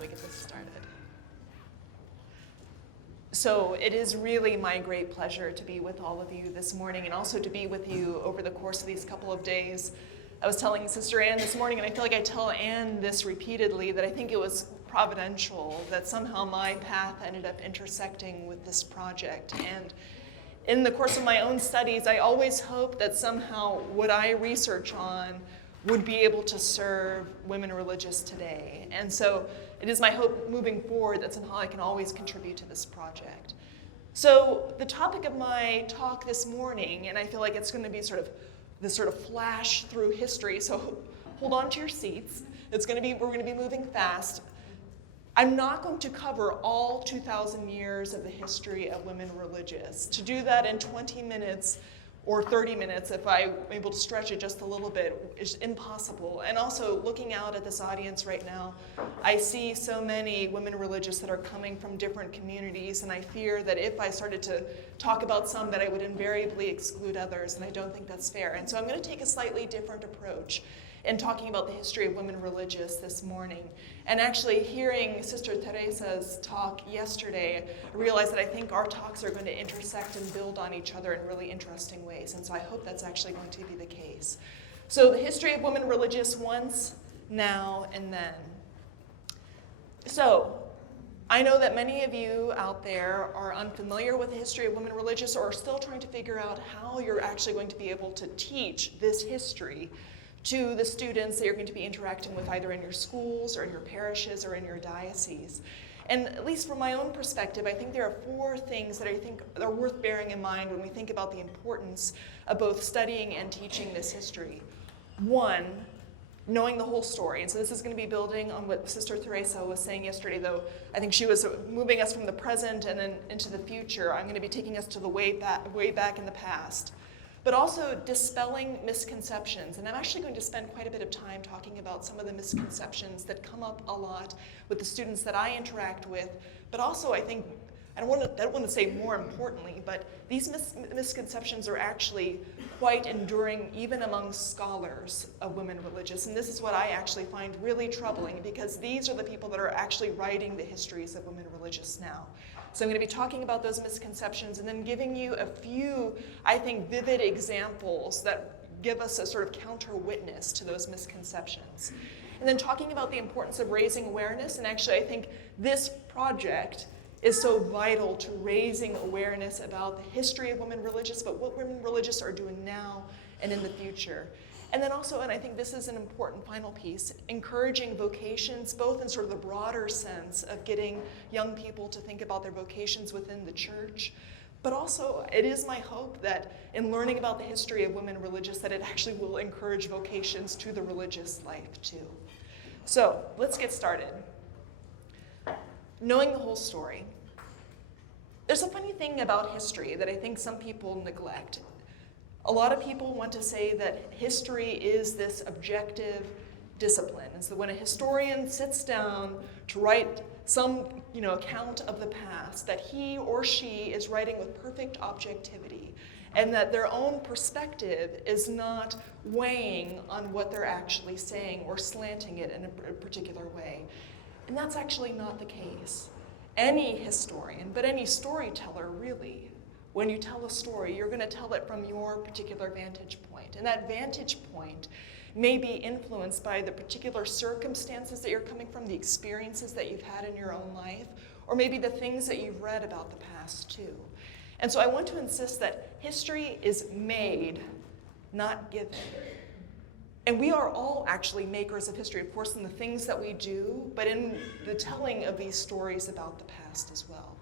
we get this started. So it is really my great pleasure to be with all of you this morning and also to be with you over the course of these couple of days. I was telling Sister Ann this morning, and I feel like I tell Ann this repeatedly, that I think it was providential that somehow my path ended up intersecting with this project. And in the course of my own studies, I always hoped that somehow what I research on would be able to serve women religious today. And so it is my hope moving forward that somehow I can always contribute to this project. So the topic of my talk this morning, and I feel like it's going to be this sort of flash through history, so hold on to your seats. We're going to be moving fast. I'm not going to cover all 2,000 years of the history of women religious. To do that in 20 minutes or 30 minutes, if I'm able to stretch it just a little bit, is impossible. And also, looking out at this audience right now, I see so many women religious that are coming from different communities, and I fear that if I started to talk about some, that I would invariably exclude others, and I don't think that's fair. And so I'm going to take a slightly different approach in talking about the history of women religious this morning. And actually, hearing Sister Teresa's talk yesterday, I realized that I think our talks are going to intersect and build on each other in really interesting ways. And so I hope that's actually going to be the case. So the history of women religious once, now, and then. So I know that many of you out there are unfamiliar with the history of women religious or are still trying to figure out how you're actually going to be able to teach this history to the students that you're going to be interacting with either in your schools or in your parishes or in your diocese. And at least from my own perspective, I think there are 4 things that I think are worth bearing in mind when we think about the importance of both studying and teaching this history. 1, knowing the whole story. And so this is going to be building on what Sister Teresa was saying yesterday, though I think she was moving us from the present and then into the future. I'm going to be taking us to the way back in the past. But also dispelling misconceptions. And I'm actually going to spend quite a bit of time talking about some of the misconceptions that come up a lot with the students that I interact with. But also, I think, I don't want to say more importantly, but these misconceptions are actually quite enduring even among scholars of women religious. And this is what I actually find really troubling, because these are the people that are actually writing the histories of women religious now. So I'm going to be talking about those misconceptions and then giving you a few, I think, vivid examples that give us a sort of counter witness to those misconceptions. And then talking about the importance of raising awareness. And actually, I think this project is so vital to raising awareness about the history of women religious, but what women religious are doing now and in the future. And then also, and I think this is an important final piece, encouraging vocations, both in sort of the broader sense of getting young people to think about their vocations within the church, but also it is my hope that in learning about the history of women religious, that it actually will encourage vocations to the religious life too. So let's get started. Knowing the whole story. There's a funny thing about history that I think some people neglect. A lot of people want to say that history is this objective discipline. And so when a historian sits down to write some account of the past, that he or she is writing with perfect objectivity, and that their own perspective is not weighing on what they're actually saying or slanting it in a particular way. And that's actually not the case. Any historian, but any storyteller really, when you tell a story, you're going to tell it from your particular vantage point. And that vantage point may be influenced by the particular circumstances that you're coming from, the experiences that you've had in your own life, or maybe the things that you've read about the past too. And so I want to insist that history is made, not given. And we are all actually makers of history, of course, in the things that we do, but in the telling of these stories about the past as well.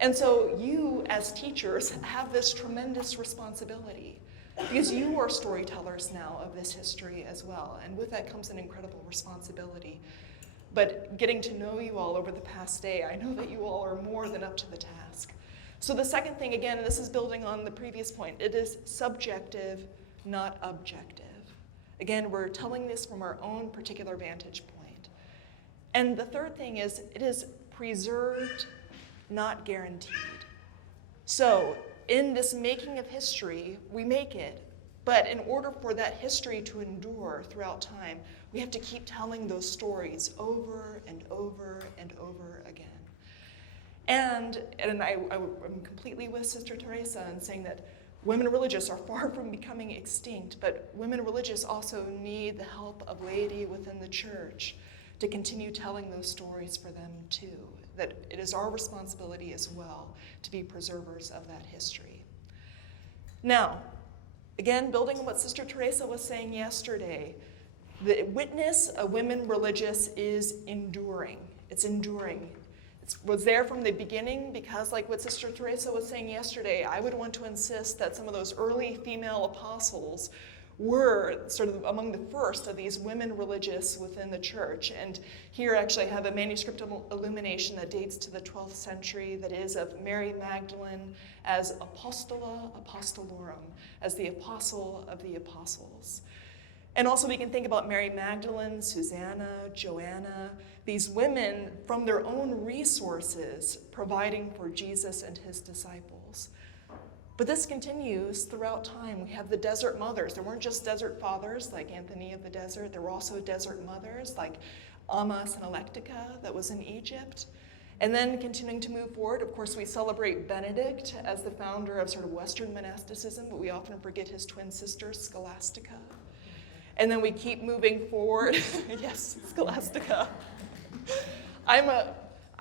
And so you, as teachers, have this tremendous responsibility, because you are storytellers now of this history as well. And with that comes an incredible responsibility. But getting to know you all over the past day, I know that you all are more than up to the task. So the second thing, again, and this is building on the previous point, it is subjective, not objective. Again, we're telling this from our own particular vantage point. And the third thing is, it is preserved, not guaranteed. So in this making of history, we make it, But in order for that history to endure throughout time, we have to keep telling those stories over and over and over again. And I'm completely with Sister Teresa in saying that women religious are far from becoming extinct, but women religious also need the help of laity within the church to continue telling those stories for them too. That it is our responsibility as well to be preservers of that history. Now, again, building on what Sister Teresa was saying yesterday, the witness of women religious is enduring. It's enduring. It was there from the beginning because, like what Sister Teresa was saying yesterday, I would want to insist that some of those early female apostles were sort of among the first of these women religious within the church. And here actually I have a manuscript illumination that dates to the 12th century that is of Mary Magdalene as Apostola Apostolorum, as the apostle of the apostles. And also we can think about Mary Magdalene, Susanna, Joanna, these women from their own resources providing for Jesus and his disciples. But this continues throughout time. We have the desert mothers. There weren't just desert fathers like Anthony of the Desert. There were also desert mothers like Amas and Electica that was in Egypt. And then continuing to move forward, of course, we celebrate Benedict as the founder of sort of Western monasticism, but we often forget his twin sister, Scholastica. And then we keep moving forward. Yes, Scholastica.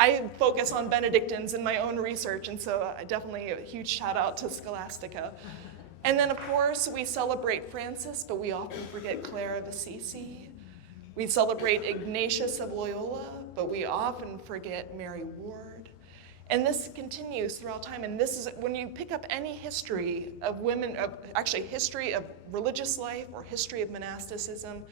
I focus on Benedictines in my own research, and so definitely a huge shout out to Scholastica. And then, of course, we celebrate Francis, but we often forget Clare of Assisi. We celebrate Ignatius of Loyola, but we often forget Mary Ward. And this continues throughout time, and this is when you pick up any history of women, history of religious life or history of monasticism,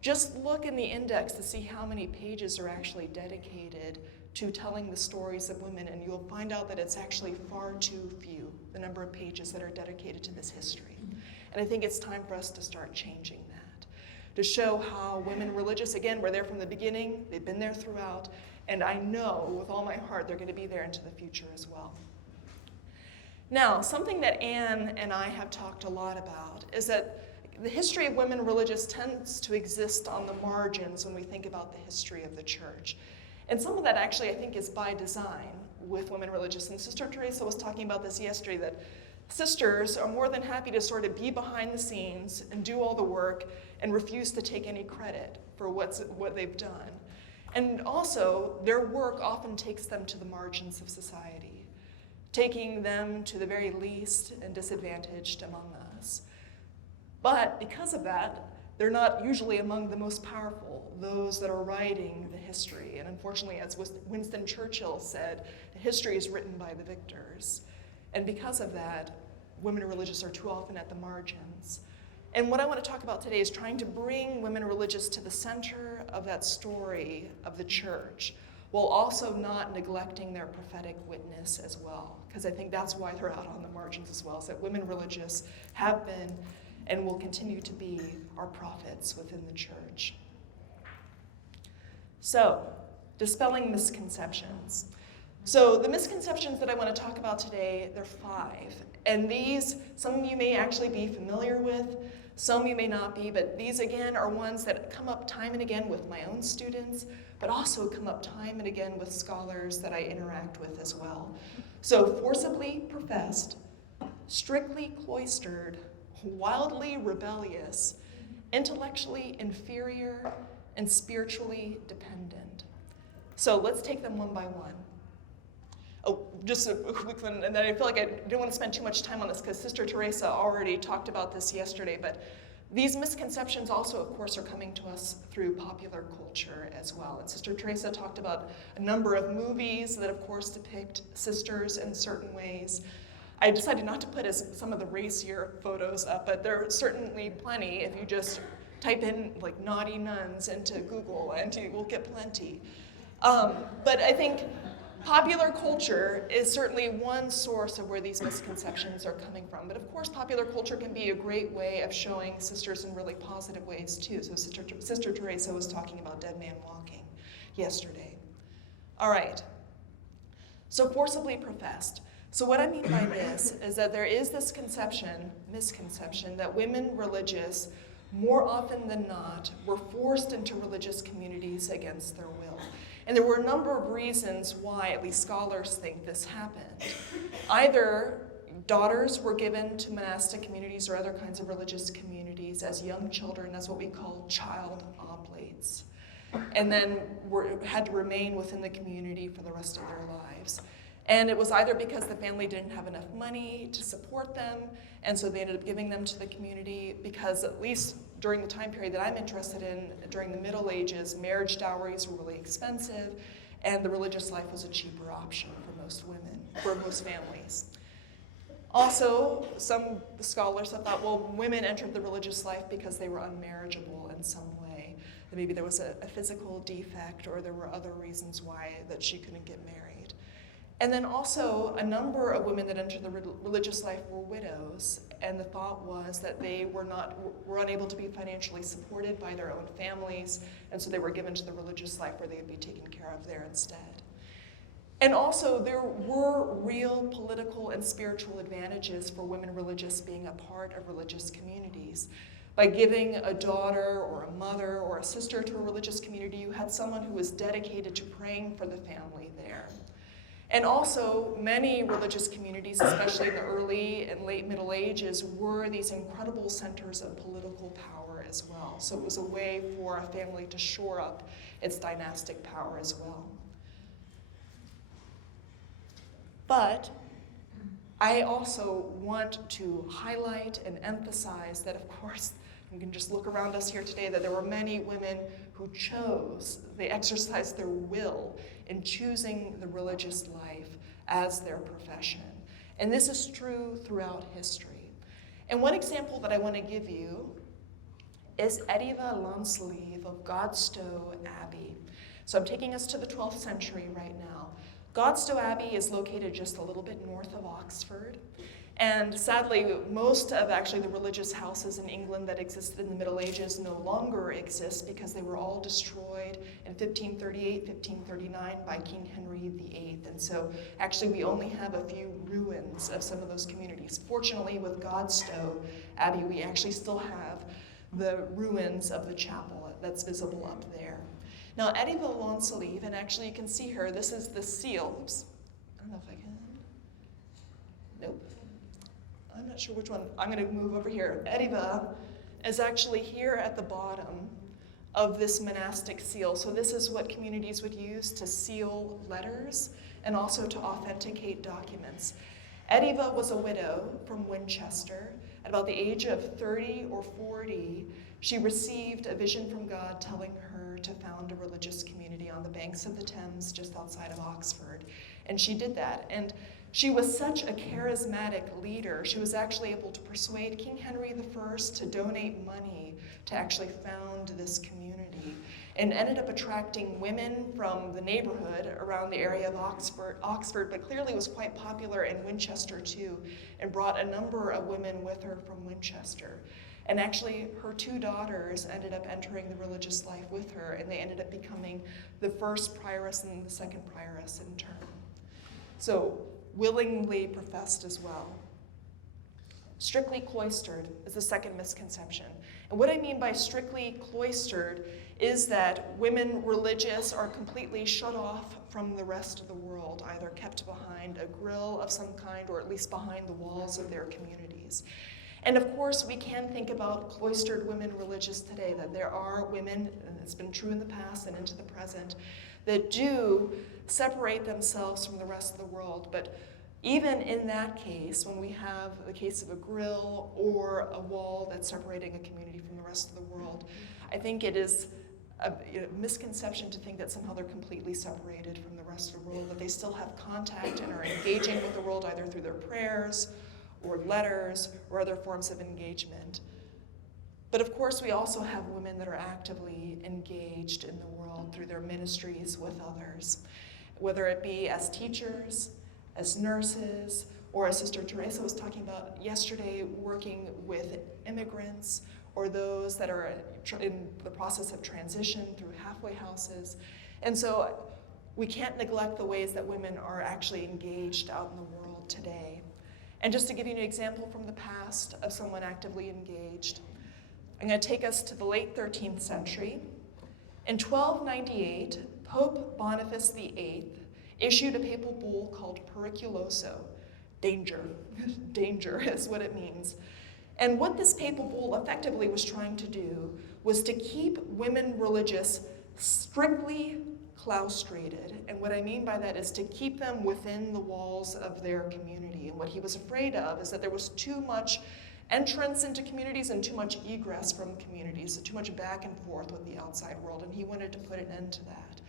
just look in the index to see how many pages are actually dedicated to telling the stories of women, and you'll find out that it's actually far too few, the number of pages that are dedicated to this history. And I think it's time for us to start changing that, to show how women religious, again, were there from the beginning, they've been there throughout, and I know with all my heart they're going to be there into the future as well. Now, something that Anne and I have talked a lot about is that the history of women religious tends to exist on the margins when we think about the history of the church. And some of that actually I think is by design with women religious. And Sister Teresa was talking about this yesterday, that sisters are more than happy to sort of be behind the scenes and do all the work and refuse to take any credit for what they've done. And also, their work often takes them to the margins of society, taking them to the very least and disadvantaged among us. But because of that, they're not usually among the most powerful, those that are writing the history. And unfortunately, as Winston Churchill said, history is written by the victors. And because of that, women religious are too often at the margins. And what I want to talk about today is trying to bring women religious to the center of that story of the church, while also not neglecting their prophetic witness as well. Because I think that's why they're out on the margins as well, is that women religious have been and will continue to be our prophets within the church. So, dispelling misconceptions. So the misconceptions that I want to talk about today, they're 5. And these, some of you may actually be familiar with, some you may not be, but these again are ones that come up time and again with my own students, but also come up time and again with scholars that I interact with as well. So forcibly professed, strictly cloistered, wildly rebellious, intellectually inferior, and spiritually dependent. So let's take them one by one. Oh, just a quick one, and then I feel like I didn't want to spend too much time on this because Sister Teresa already talked about this yesterday, but these misconceptions also, of course, are coming to us through popular culture as well. And Sister Teresa talked about a number of movies that, of course, depict sisters in certain ways. I decided not to put some of the racier photos up, but there are certainly plenty if you just type in like naughty nuns into Google and you will get plenty. But I think popular culture is certainly one source of where these misconceptions are coming from. But of course, popular culture can be a great way of showing sisters in really positive ways too. So Sister Teresa was talking about Dead Man Walking yesterday. All right, so forcibly professed. So what I mean by this is that there is this misconception, that women religious, more often than not, were forced into religious communities against their will. And there were a number of reasons why, at least scholars think, this happened. Either daughters were given to monastic communities or other kinds of religious communities as young children, as what we call child oblates, and then had to remain within the community for the rest of their lives. And it was either because the family didn't have enough money to support them, and so they ended up giving them to the community, because at least during the time period that I'm interested in, during the Middle Ages, marriage dowries were really expensive, and the religious life was a cheaper option for most women, for most families. Also, some scholars have thought, well, women entered the religious life because they were unmarriageable in some way. That maybe there was a physical defect, or there were other reasons why that she couldn't get married. And then also, a number of women that entered the religious life were widows, and the thought was that they were unable to be financially supported by their own families, and so they were given to the religious life where they would be taken care of there instead. And also, there were real political and spiritual advantages for women religious being a part of religious communities. By giving a daughter or a mother or a sister to a religious community, you had someone who was dedicated to praying for the family there. And also, many religious communities, especially in the early and late Middle Ages, were these incredible centers of political power as well. So it was a way for a family to shore up its dynastic power as well. But I also want to highlight and emphasize that, of course, you can just look around us here today, that there were many women who they exercised their will in choosing the religious life as their profession. And this is true throughout history. And one example that I want to give you is Eddy Bob of Godstow Abbey. So I'm taking us to the 12th century right now. Godstow Abbey is located just a little bit north of Oxford. And sadly, most of actually the religious houses in England that existed in the Middle Ages no longer exist, because they were all destroyed in 1538, 1539 by King Henry VIII. And so actually we only have a few ruins of some of those communities. Fortunately, with Godstow Abbey, we actually still have the ruins of the chapel that's visible up there. Now, Eddy Bob, and actually you can see her, this is the seal. Oops, I don't know if I can. Nope. I'm not sure which one. I'm going to move over here. Eddy Bob is actually here at the bottom of this monastic seal. So this is what communities would use to seal letters and also to authenticate documents. Eddy Bob was a widow from Winchester. At about the age of 30 or 40, she received a vision from God telling her to found a religious community on the banks of the Thames just outside of Oxford. And she did that. And she was such a charismatic leader, she was actually able to persuade King Henry I to donate money to actually found this community, and ended up attracting women from the neighborhood around the area of Oxford, but clearly was quite popular in Winchester too, and brought a number of women with her from Winchester. And actually, her two daughters ended up entering the religious life with her, and they ended up becoming the first prioress and the second prioress in turn. So, willingly professed as well. Strictly cloistered is the second misconception. And what I mean by strictly cloistered is that women religious are completely shut off from the rest of the world, either kept behind a grill of some kind or at least behind the walls of their communities. And of course, we can think about cloistered women religious today, that there are women, and it's been true in the past and into the present, that do separate themselves from the rest of the world. But even in that case, when we have the case of a grill or a wall that's separating a community from the rest of the world, I think it is a misconception to think that somehow they're completely separated from the rest of the world, that they still have contact and are engaging with the world either through their prayers or letters or other forms of engagement. But of course, we also have women that are actively engaged in the world through their ministries with others, whether it be as teachers, as nurses, or as Sister Teresa was talking about yesterday, working with immigrants or those that are in the process of transition through halfway houses. And so we can't neglect the ways that women are actually engaged out in the world world today. And just to give you an example from the past of someone actively engaged, I'm going to take us to the late 13th century. In 1298, Pope Boniface VIII issued a papal bull called periculoso. Danger. Danger is what it means. And what this papal bull effectively was trying to do was to keep women religious strictly cloistered. And what I mean by that is to keep them within the walls of their community. And what he was afraid of is that there was too much entrance into communities and too much egress from communities, so too much back and forth with the outside world, and he wanted to put an end to that.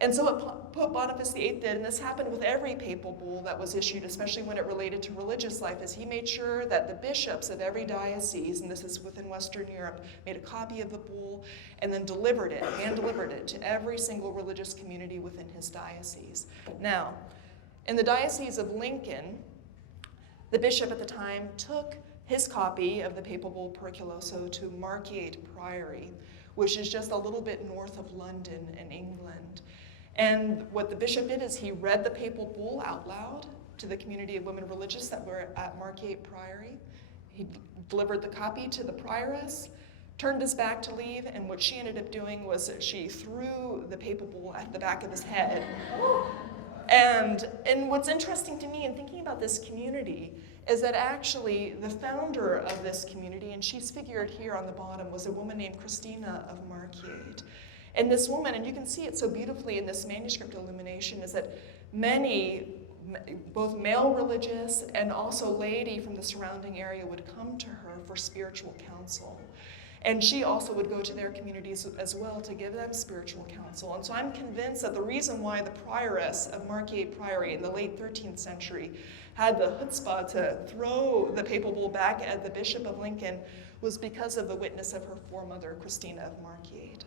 And so what Pope Boniface VIII did, and this happened with every papal bull that was issued, especially when it related to religious life, is he made sure that the bishops of every diocese, and this is within Western Europe, made a copy of the bull and then hand-delivered it to every single religious community within his diocese. Now, in the Diocese of Lincoln, the bishop at the time took his copy of the papal bull periculoso to Margate Priory, which is just a little bit north of London in England. And what the bishop did is he read the papal bull out loud to the community of women religious that were at Margate Priory. He delivered the copy to the prioress, turned his back to leave, and what she ended up doing was she threw the papal bull at the back of his head. And what's interesting to me in thinking about this community is that actually the founder of this community, and she's figured here on the bottom, was a woman named Christina of Margate. And this woman, and you can see it so beautifully in this manuscript illumination, is that many, both male religious and also laity from the surrounding area would come to her for spiritual counsel. And she also would go to their communities as well to give them spiritual counsel. And so I'm convinced that the reason why the prioress of Margate Priory in the late 13th century had the chutzpah to throw the papal bull back at the Bishop of Lincoln was because of the witness of her foremother, Christina of Margate.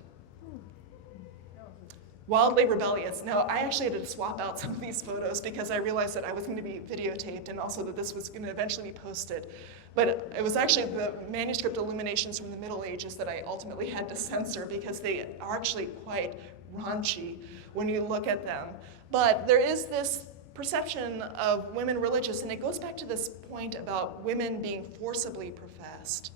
Wildly rebellious. Now, I actually had to swap out some of these photos because I realized that I was going to be videotaped and also that this was going to eventually be posted. But it was actually the manuscript illuminations from the Middle Ages that I ultimately had to censor because they are actually quite raunchy when you look at them. But there is this perception of women religious, and it goes back to this point about women being forcibly professed.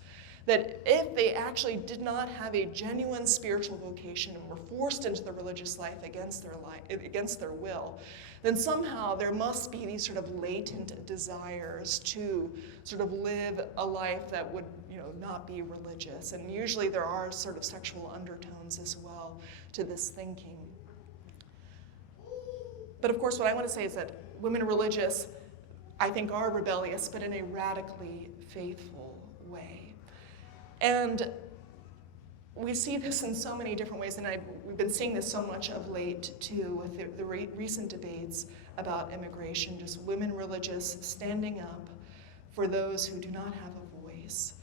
That if they actually did not have a genuine spiritual vocation and were forced into the religious life against their will, then somehow there must be these sort of latent desires to sort of live a life that would, not be religious. And usually there are sort of sexual undertones as well to this thinking. But of course, what I want to say is that women religious, I think, are rebellious, but in a radically faithful way. And we see this in so many different ways, and we've been seeing this so much of late, too, with the recent debates about immigration, just women religious standing up for those who do not have a voice.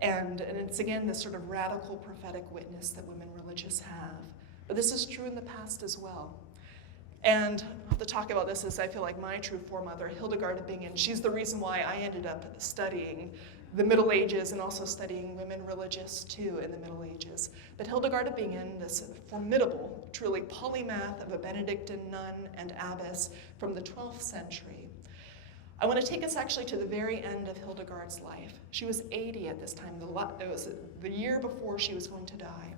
And it's, again, this sort of radical prophetic witness that women religious have. But this is true in the past as well. And I'll have to talk about this as I feel like my true foremother, Hildegard of Bingen, she's the reason why I ended up studying the Middle Ages and also studying women religious too in the Middle Ages. But Hildegard of Bingen, this formidable, truly polymath of a Benedictine nun and abbess from the 12th century. I want to take us actually to the very end of Hildegard's life. She was 80 at this time. It was the year before she was going to die.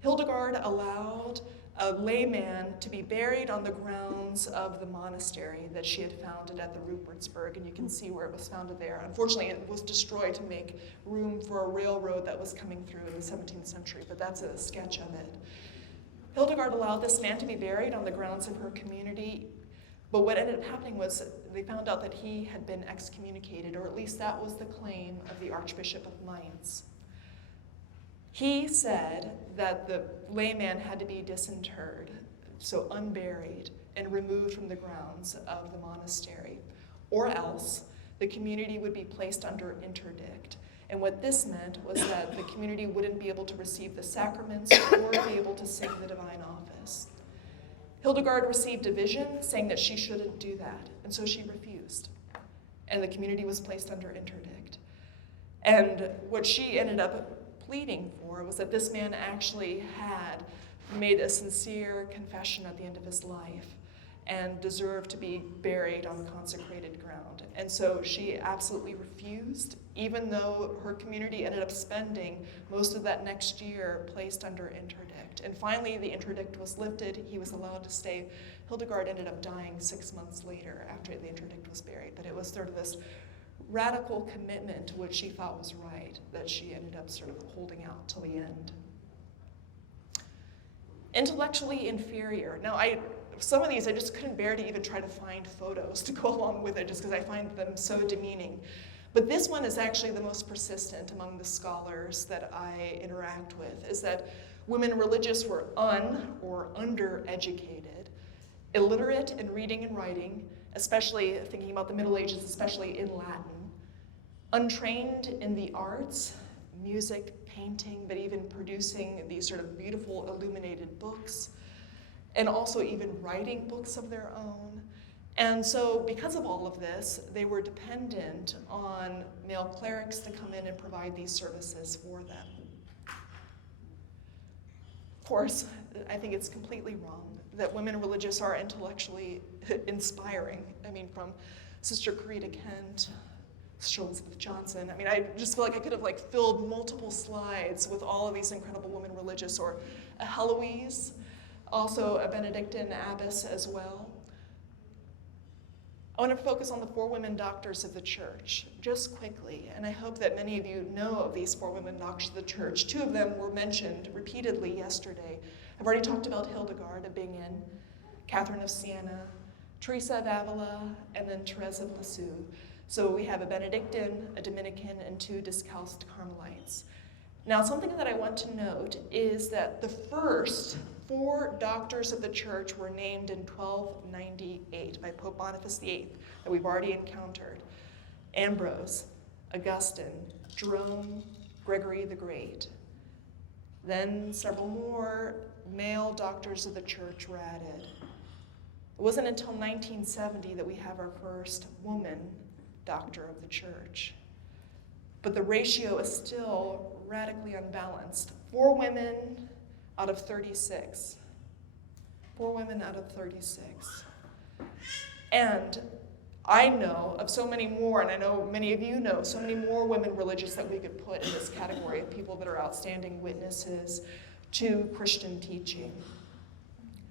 Hildegard allowed a layman to be buried on the grounds of the monastery that she had founded at the Rupertsberg, and you can see where it was founded there. Unfortunately, it was destroyed to make room for a railroad that was coming through in the 17th century, but that's a sketch of it. Hildegard allowed this man to be buried on the grounds of her community, but what ended up happening was they found out that he had been excommunicated, or at least that was the claim of the Archbishop of Mainz. He said that the layman had to be disinterred, so unburied, and removed from the grounds of the monastery, or else the community would be placed under interdict. And what this meant was that the community wouldn't be able to receive the sacraments or be able to sing the divine office. Hildegard received a vision saying that she shouldn't do that, and so she refused. And the community was placed under interdict. And what she ended up pleading for was that this man actually had made a sincere confession at the end of his life, and deserved to be buried on consecrated ground. And so she absolutely refused, even though her community ended up spending most of that next year placed under interdict. And finally, the interdict was lifted. He was allowed to stay. Hildegard ended up dying 6 months later after the interdict was buried. But it was sort of this radical commitment to what she thought was right that she ended up sort of holding out till the end. Intellectually inferior. Now, some of these I just couldn't bear to even try to find photos to go along with it, just because I find them so demeaning. But this one is actually the most persistent among the scholars that I interact with, is that women religious were or undereducated, illiterate in reading and writing, especially thinking about the Middle Ages, especially in Latin, untrained in the arts, music, painting, but even producing these sort of beautiful illuminated books, and also even writing books of their own. And so because of all of this, they were dependent on male clerics to come in and provide these services for them. Of course, I think it's completely wrong that women religious are intellectually inspiring. I mean, from Sister Corita Kent, Sister Elizabeth Johnson. I mean, I just feel like I could have filled multiple slides with all of these incredible women religious, or a Heloise, also a Benedictine abbess as well. I want to focus on the 4 women doctors of the church, just quickly, and I hope that many of you know of these 4 women doctors of the church. 2 of them were mentioned repeatedly yesterday. I've already talked about Hildegard of Bingen, Catherine of Siena, Teresa of Avila, and then Therese of Lisieux. So we have a Benedictine, a Dominican, and 2 Discalced Carmelites. Now, something that I want to note is that the first 4 doctors of the church were named in 1298 by Pope Boniface VIII that we've already encountered. Ambrose, Augustine, Jerome, Gregory the Great. Then several more male doctors of the church were added. It wasn't until 1970 that we have our first woman doctor of the church. But the ratio is still radically unbalanced. 4 women out of 36. 4 women out of 36. And I know of so many more, and I know many of you know, so many more women religious that we could put in this category of people that are outstanding witnesses to Christian teaching.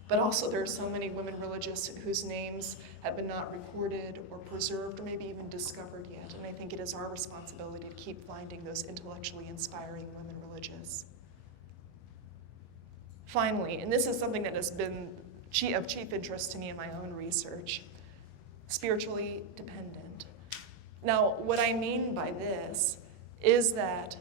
But also there are so many women religious whose names have been not recorded or preserved or maybe even discovered yet. And I think it is our responsibility to keep finding those intellectually inspiring women religious. Finally, and this is something that has been of chief interest to me in my own research, spiritually dependent. Now, what I mean by this is that,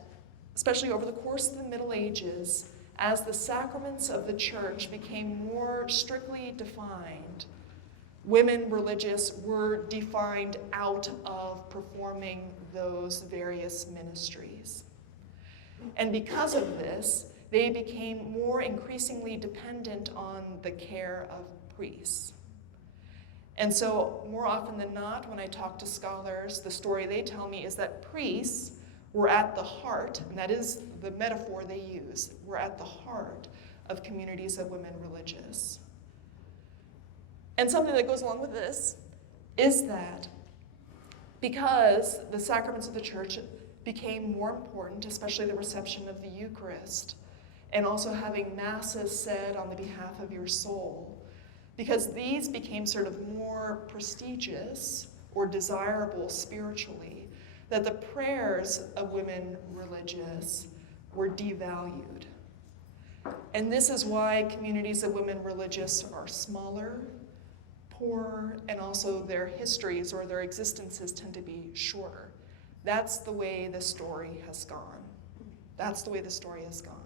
especially over the course of the Middle Ages, as the sacraments of the church became more strictly defined, women religious were defined out of performing those various ministries. And because of this, they became more increasingly dependent on the care of priests. And so more often than not, when I talk to scholars, the story they tell me is that priests were at the heart, and that is the metaphor they use, were at the heart of communities of women religious. And something that goes along with this is that because the sacraments of the church became more important, especially the reception of the Eucharist, and also having masses said on the behalf of your soul, because these became sort of more prestigious or desirable spiritually, that the prayers of women religious were devalued. And this is why communities of women religious are smaller, poorer, and also their histories or their existences tend to be shorter. That's the way the story has gone. That's the way the story has gone.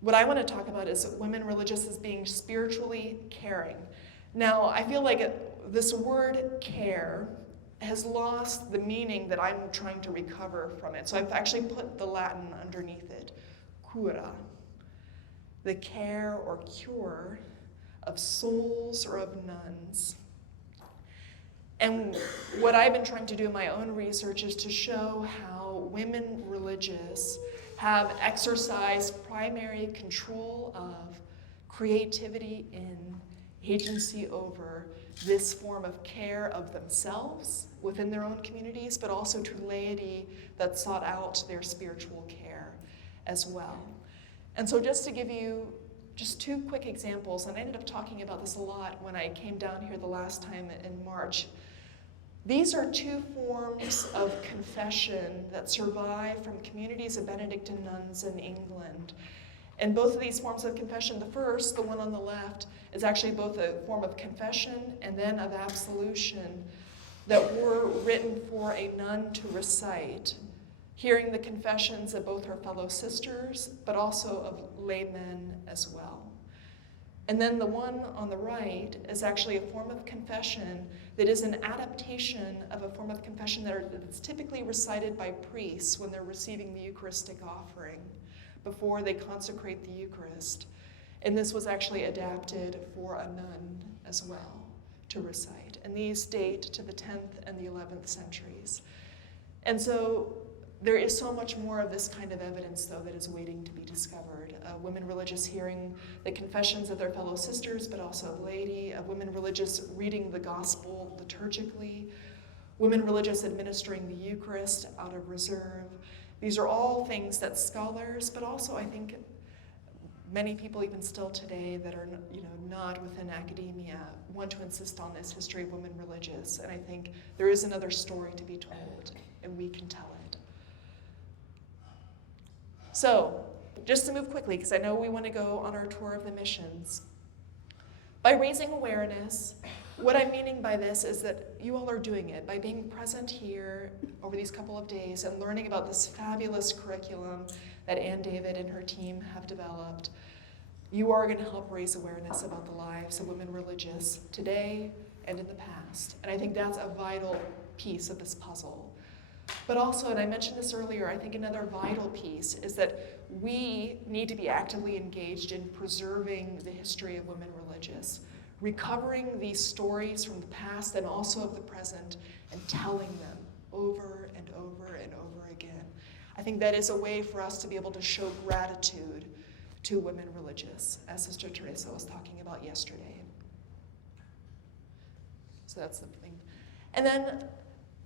What I want to talk about is women religious as being spiritually caring. Now, I feel like this word care has lost the meaning that I'm trying to recover from it. So I've actually put the Latin underneath it, cura, the care or cure of souls or of nuns. And what I've been trying to do in my own research is to show how women religious have exercised primary control of creativity in, agency over this form of care of themselves within their own communities, but also to laity that sought out their spiritual care as well. And so just to give you just two quick examples, and I ended up talking about this a lot when I came down here the last time in March. These are two forms of confession that survive from communities of Benedictine nuns in England. And both of these forms of confession, the first, the one on the left, is actually both a form of confession and then of absolution that were written for a nun to recite, hearing the confessions of both her fellow sisters, but also of laymen as well. And then the one on the right is actually a form of confession that is an adaptation of a form of confession that's typically recited by priests when they're receiving the Eucharistic offering before they consecrate the Eucharist. And this was actually adapted for a nun as well to recite. And these date to the 10th and the 11th centuries. And so there is so much more of this kind of evidence, though, that is waiting to be discovered. Women religious hearing the confessions of their fellow sisters, but also of laity, women religious reading the gospel liturgically, women religious administering the Eucharist out of reserve. These are all things that scholars, but also I think many people even still today that are not within academia want to insist on this history of women religious. And I think there is another story to be told, and we can tell it. So, just to move quickly, because I know we want to go on our tour of the missions. By raising awareness, what I'm meaning by this is that you all are doing it by being present here over these couple of days and learning about this fabulous curriculum that Ann David and her team have developed. You are going to help raise awareness about the lives of women religious today and in the past. And I think that's a vital piece of this puzzle. But also, and I mentioned this earlier, I think another vital piece is that we need to be actively engaged in preserving the history of women religious, recovering these stories from the past and also of the present, and telling them over and over and over again. I think that is a way for us to be able to show gratitude to women religious, as Sister Teresa was talking about yesterday. So that's the thing. And then,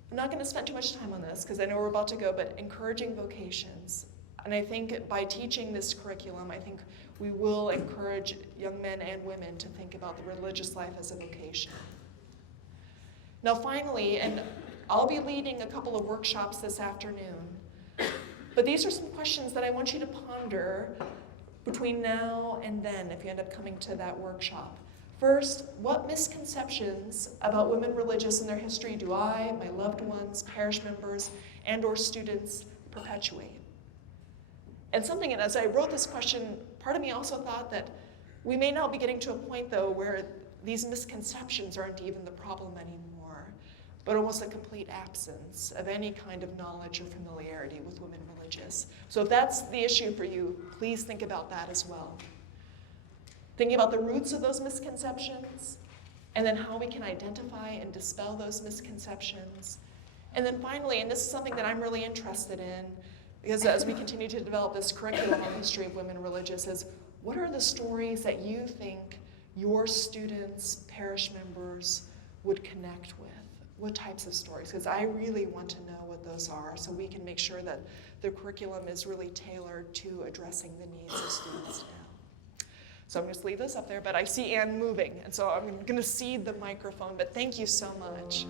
I'm not going to spend too much time on this because I know we're about to go, but encouraging vocations. And I think by teaching this curriculum, I think we will encourage young men and women to think about the religious life as a vocation. Now finally, and I'll be leading a couple of workshops this afternoon, but these are some questions that I want you to ponder between now and then if you end up coming to that workshop. First, what misconceptions about women religious and their history do I, my loved ones, parish members, and or students perpetuate? And something, and as I wrote this question, part of me also thought that we may now be getting to a point, though, where these misconceptions aren't even the problem anymore, but almost a complete absence of any kind of knowledge or familiarity with women religious. So if that's the issue for you, please think about that as well. Thinking about the roots of those misconceptions, and then how we can identify and dispel those misconceptions. And then finally, and this is something that I'm really interested in, because as we continue to develop this curriculum on the history of women religious, is what are the stories that you think your students, parish members would connect with? What types of stories? Because I really want to know what those are so we can make sure that the curriculum is really tailored to addressing the needs of students now. So I'm going to leave this up there, but I see Ann moving, and so I'm going to cede the microphone, but thank you so much.